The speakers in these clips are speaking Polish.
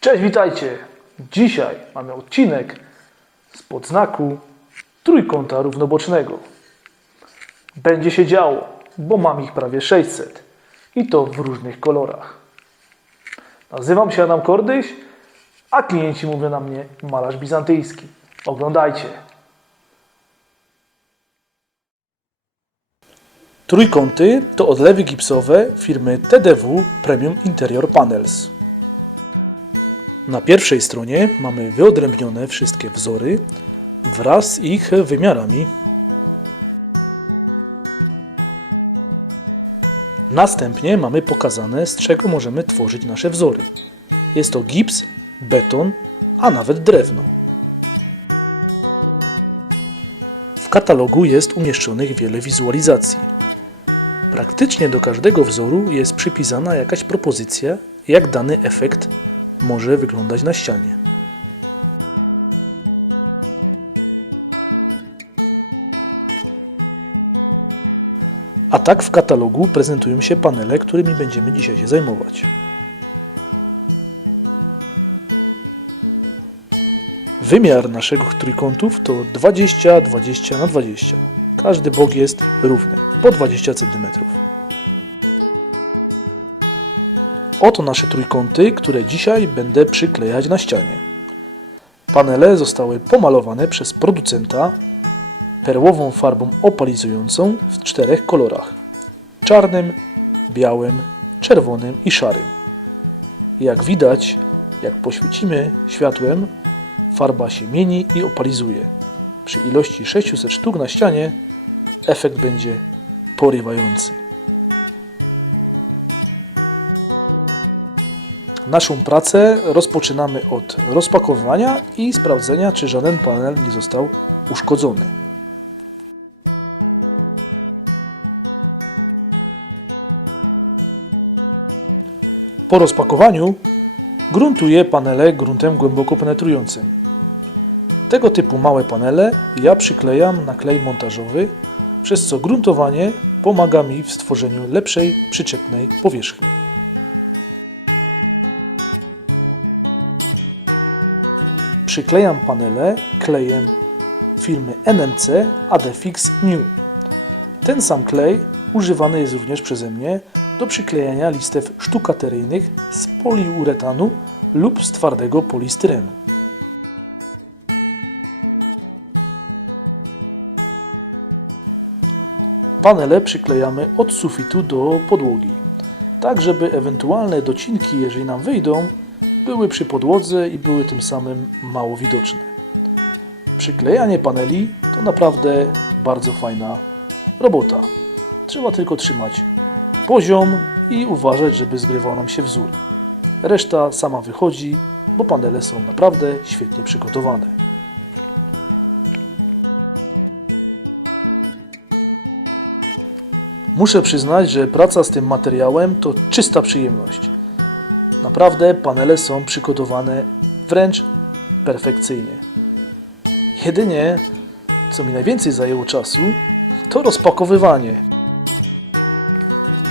Cześć, witajcie! Dzisiaj mamy odcinek z podznaku trójkąta równobocznego. Będzie się działo, bo mam ich prawie 600 i to w różnych kolorach. Nazywam się Adam Kordyś, a klienci mówią na mnie malarz bizantyjski. Oglądajcie! Trójkąty to odlewy gipsowe firmy TDW Premium Interior Panels. Na pierwszej stronie mamy wyodrębnione wszystkie wzory wraz z ich wymiarami. Następnie mamy pokazane, z czego możemy tworzyć nasze wzory. Jest to gips, beton, a nawet drewno. W katalogu jest umieszczonych wiele wizualizacji. Praktycznie do każdego wzoru jest przypisana jakaś propozycja, jak dany efekt może wyglądać na ścianie. A tak w katalogu prezentują się panele, którymi będziemy dzisiaj się zajmować. Wymiar naszych trójkątów to 20 20 na 20. Każdy bok jest równy, po 20 cm. Oto nasze trójkąty, które dzisiaj będę przyklejać na ścianie. Panele zostały pomalowane przez producenta perłową farbą opalizującą w czterech kolorach: czarnym, białym, czerwonym i szarym. Jak widać, jak poświecimy światłem, farba się mieni i opalizuje. Przy ilości 600 sztuk na ścianie efekt będzie porywający. Naszą pracę rozpoczynamy od rozpakowywania i sprawdzenia, czy żaden panel nie został uszkodzony. Po rozpakowaniu gruntuję panele gruntem głęboko penetrującym. Tego typu małe panele ja przyklejam na klej montażowy, przez co gruntowanie pomaga mi w stworzeniu lepszej przyczepnej powierzchni. Przyklejam panele klejem firmy NMC Adefix New. Ten sam klej używany jest również przeze mnie do przyklejania listew sztukateryjnych z poliuretanu lub z twardego polistyrenu. Panele przyklejamy od sufitu do podłogi, tak żeby ewentualne docinki, jeżeli nam wyjdą, były przy podłodze i były tym samym mało widoczne. Przyklejanie paneli to naprawdę bardzo fajna robota. Trzeba tylko trzymać poziom i uważać, żeby zgrywał nam się wzór. Reszta sama wychodzi, bo panele są naprawdę świetnie przygotowane. Muszę przyznać, że praca z tym materiałem to czysta przyjemność. Naprawdę panele są przygotowane wręcz perfekcyjnie. Jedynie, co mi najwięcej zajęło czasu, to rozpakowywanie.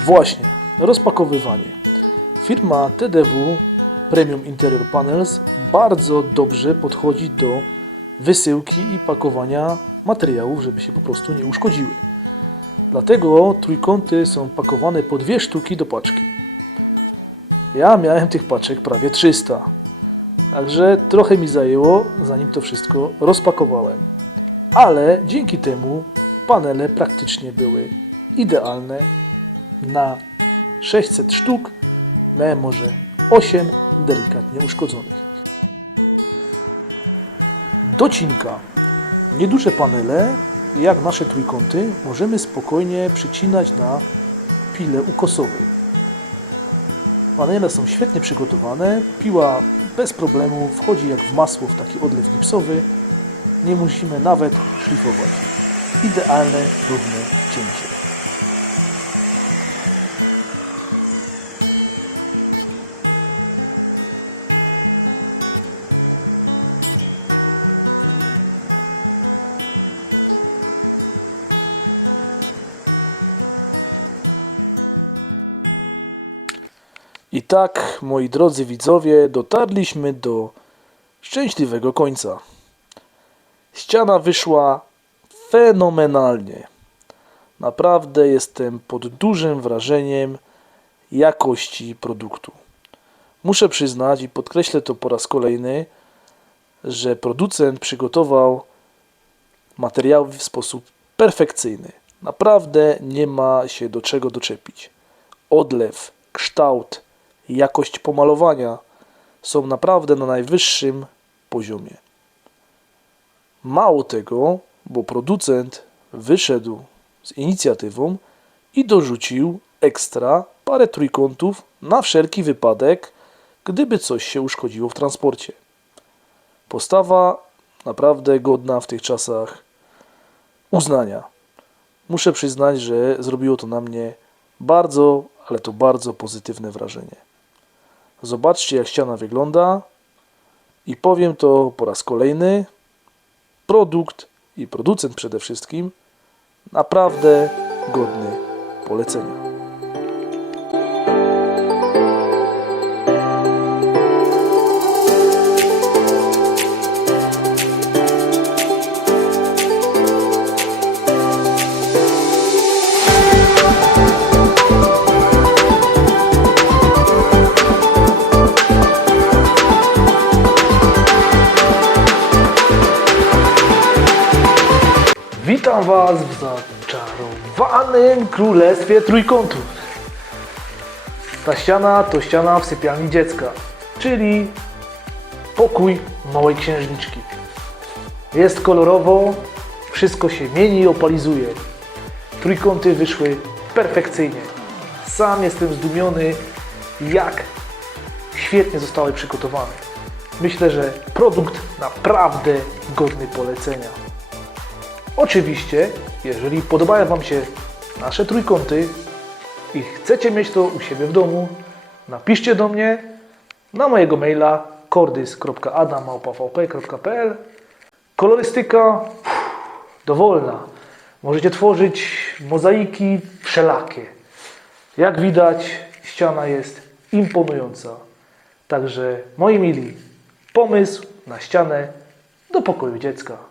Właśnie, rozpakowywanie. Firma TDW Premium Interior Panels bardzo dobrze podchodzi do wysyłki i pakowania materiałów, żeby się po prostu nie uszkodziły. Dlatego trójkąty są pakowane po dwie sztuki do paczki. Ja miałem tych paczek prawie 300. Także trochę mi zajęło, zanim to wszystko rozpakowałem. Ale dzięki temu panele praktycznie były idealne. Na 600 sztuk miałem może 8 delikatnie uszkodzonych. Docinka. Nieduże panele, jak nasze trójkąty, możemy spokojnie przycinać na pile ukosowej. Panele są świetnie przygotowane, piła bez problemu wchodzi jak w masło w taki odlew gipsowy. Nie musimy nawet szlifować. Idealne, równe cięcie. I tak, moi drodzy widzowie, dotarliśmy do szczęśliwego końca. Ściana wyszła fenomenalnie. Naprawdę jestem pod dużym wrażeniem jakości produktu. Muszę przyznać i podkreślę to po raz kolejny, że producent przygotował materiały w sposób perfekcyjny. Naprawdę nie ma się do czego doczepić. Odlew, kształt, jakość pomalowania są naprawdę na najwyższym poziomie. Mało tego, bo producent wyszedł z inicjatywą i dorzucił ekstra parę trójkątów na wszelki wypadek, gdyby coś się uszkodziło w transporcie. Postawa naprawdę godna w tych czasach uznania. Muszę przyznać, że zrobiło to na mnie bardzo, ale to bardzo pozytywne wrażenie. Zobaczcie, jak ściana wygląda, i powiem to po raz kolejny: produkt i producent przede wszystkim. Naprawdę godny polecenia. Witam Was w zaczarowanym królestwie trójkątów. Ta ściana to ściana w sypialni dziecka, czyli pokój małej księżniczki. Jest kolorowo, wszystko się mieni i opalizuje. Trójkąty wyszły perfekcyjnie. Sam jestem zdumiony, jak świetnie zostały przygotowane. Myślę, że produkt naprawdę godny polecenia. Oczywiście, jeżeli podobają Wam się nasze trójkąty i chcecie mieć to u siebie w domu, napiszcie do mnie na mojego maila kordys.adam.vp.pl Kolorystyka dowolna. Możecie tworzyć mozaiki wszelakie. Jak widać, ściana jest imponująca. Także, moi mili, pomysł na ścianę do pokoju dziecka.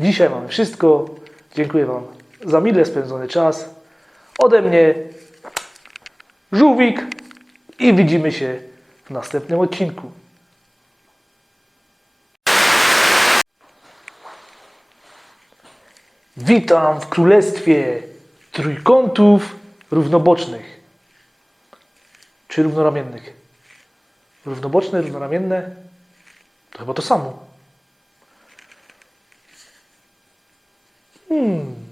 Dzisiaj mamy wszystko. Dziękuję Wam za mile spędzony czas. Ode mnie żółwik i widzimy się w następnym odcinku. Witam w królestwie trójkątów równobocznych. Czy równoramiennych? Równoboczne, równoramienne? To chyba to samo. 嗯。